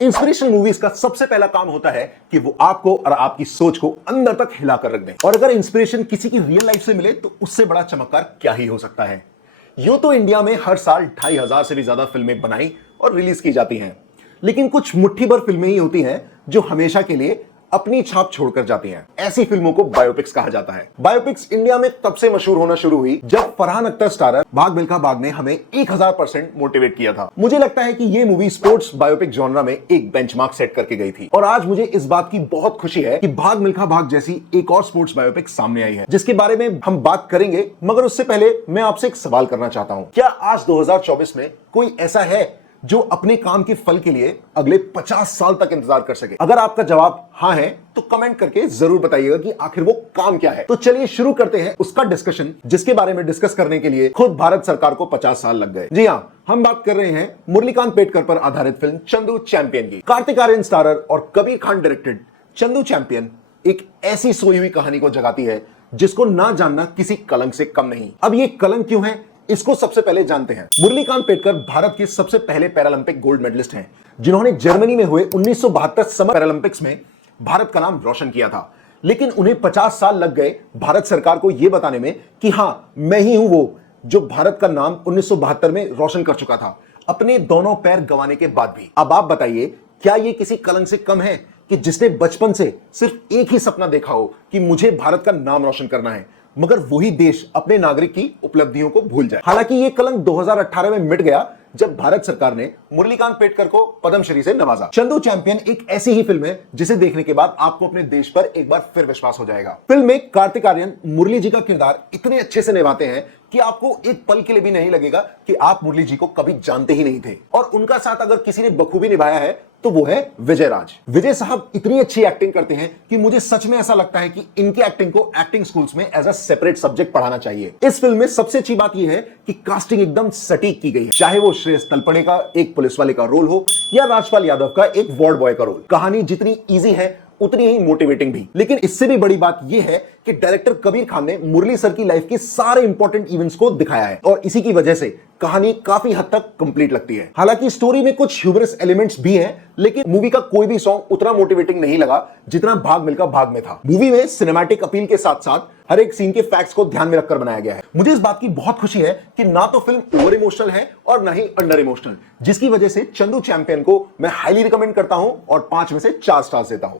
Inspirational movies का सबसे पहला काम होता है कि वो आपको और आपकी सोच को अंदर तक हिलाकर रख दें। और अगर इंस्पिरेशन किसी की रियल लाइफ से मिले तो उससे बड़ा चमत्कार क्या ही हो सकता है। यूं तो इंडिया में हर साल 2500 से भी ज्यादा फिल्में बनाई और रिलीज की जाती हैं, लेकिन कुछ मुट्ठी भर फिल्में ही होती हैं जो हमेशा के लिए अपनी छाप छोड़कर जाती हैं। ऐसी फिल्मों को बायोपिक्स कहा जाता है। बायोपिक्स इंडिया में तब से मशहूर होना शुरू हुई जब फरहान अख्तर स्टारर भाग मिल्खा भाग ने हमें 1000% मोटिवेट किया था। मुझे लगता है कि ये मूवी स्पोर्ट्स बायोपिक जॉनरा में एक बेंचमार्क सेट करके गई थी और आज मुझे इस बात की बहुत खुशी है कि भाग मिल्खा भाग जैसी एक और स्पोर्ट्स बायोपिक सामने आई है, जिसके बारे में हम बात करेंगे। मगर उससे पहले मैं आपसे एक सवाल करना चाहता हूं। क्या आज 2024 में कोई ऐसा है जो अपने काम के फल के लिए अगले 50 साल तक इंतजार कर सके? अगर आपका जवाब हाँ है तो कमेंट करके जरूर बताइएगा कि आखिर वो काम क्या है। तो चलिए शुरू करते हैं उसका डिस्कशन, जिसके बारे में डिस्कस करने के लिए खुद भारत सरकार को 50 साल लग गए। जी हाँ, हम बात कर रहे हैं मुरलीकांत पेडकर पर आधारित फिल्म चंदू चैंपियन की। कार्तिक आर्यन स्टारर और कबीर खान डायरेक्टेड चंदू चैंपियन एक ऐसी सोई हुई कहानी को जगाती है जिसको ना जानना किसी कलंक से कम नहीं। अब ये कलंक क्यों है, इसको सबसे पहले जानते हैं। मुरलीकांत पेडकर भारत के सबसे पहले पैरालंपिक गोल्ड मेडलिस्ट हैं, जिन्होंने जर्मनी में हुए 1972 समर पैरालंपिक्स में भारत का नाम रोशन किया था। लेकिन उन्हें 50 साल लग गए भारत सरकार को यह बताने में कि हां, मैं ही हूं वो जो भारत का नाम 1972 में रोशन कर चुका था, अपने दोनों पैर गंवाने के बाद भी। अब आप बताइए, क्या यह किसी कलंक से कम है कि जिसने बचपन से सिर्फ एक ही सपना देखा हो कि मुझे भारत का नाम रोशन करना है, मगर वही देश अपने नागरिक की उपलब्धियों को भूल जाए। हालांकि यह कलंक 2018 में मिट गया जब भारत सरकार ने मुरलीकांत पेडकर को पद्मश्री से नवाजा। चंदू चैंपियन एक ऐसी ही फिल्म है जिसे देखने के बाद आपको अपने देश पर एक बार फिर विश्वास हो जाएगा। फिल्म में कार्तिक आर्यन मुरली जी का किरदार इतने अच्छे से निभाते हैं कि आपको एक पल के लिए भी नहीं लगेगा कि आप मुरली जी को कभी जानते ही नहीं थे। और उनका साथ अगर किसी ने बखूबी निभाया है तो वो है विजय राज। विजय साहब इतनी अच्छी एक्टिंग करते हैं कि मुझे सच में ऐसा लगता है कि इनकी एक्टिंग को एक्टिंग स्कूल्स में एज अ सेपरेट सब्जेक्ट पढ़ाना चाहिए। इस फिल्म में सबसे अच्छी बात यह है कि कास्टिंग एकदम सटीक की गई है, चाहे वो श्रेयस तलपड़े का एक पुलिस वाले का रोल हो या राजपाल यादव का एक वार्ड बॉय का रोल। कहानी जितनी इजी है उतनी ही मोटिवेटिंग भी। लेकिन इससे भी बड़ी बात यह है कि डायरेक्टर कबीर खान ने मुरली सर की लाइफ के सारे इंपॉर्टेंट इवेंट्स को दिखाया है और इसी की वजह से कहानी काफी हद तक कंप्लीट लगती है। हालांकि स्टोरी में कुछ ह्यूमरस एलिमेंट्स भी हैं, लेकिन मूवी का कोई भी सॉन्ग उतना मोटिवेटिंग नहीं लगा जितना भाग मिल्खा भाग में था। मूवी में सिनेमैटिक अपील के साथ साथ हर एक सीन के फैक्ट्स को ध्यान में रखकर बनाया गया है। मुझे इस बात की बहुत खुशी है कि ना तो फिल्म ओवर इमोशनल है और ना ही अंडर इमोशनल, जिसकी वजह से चंदू चैंपियन को मैं हाईली रिकमेंड करता हूं और 5 में से 4 स्टार्स देता हूं।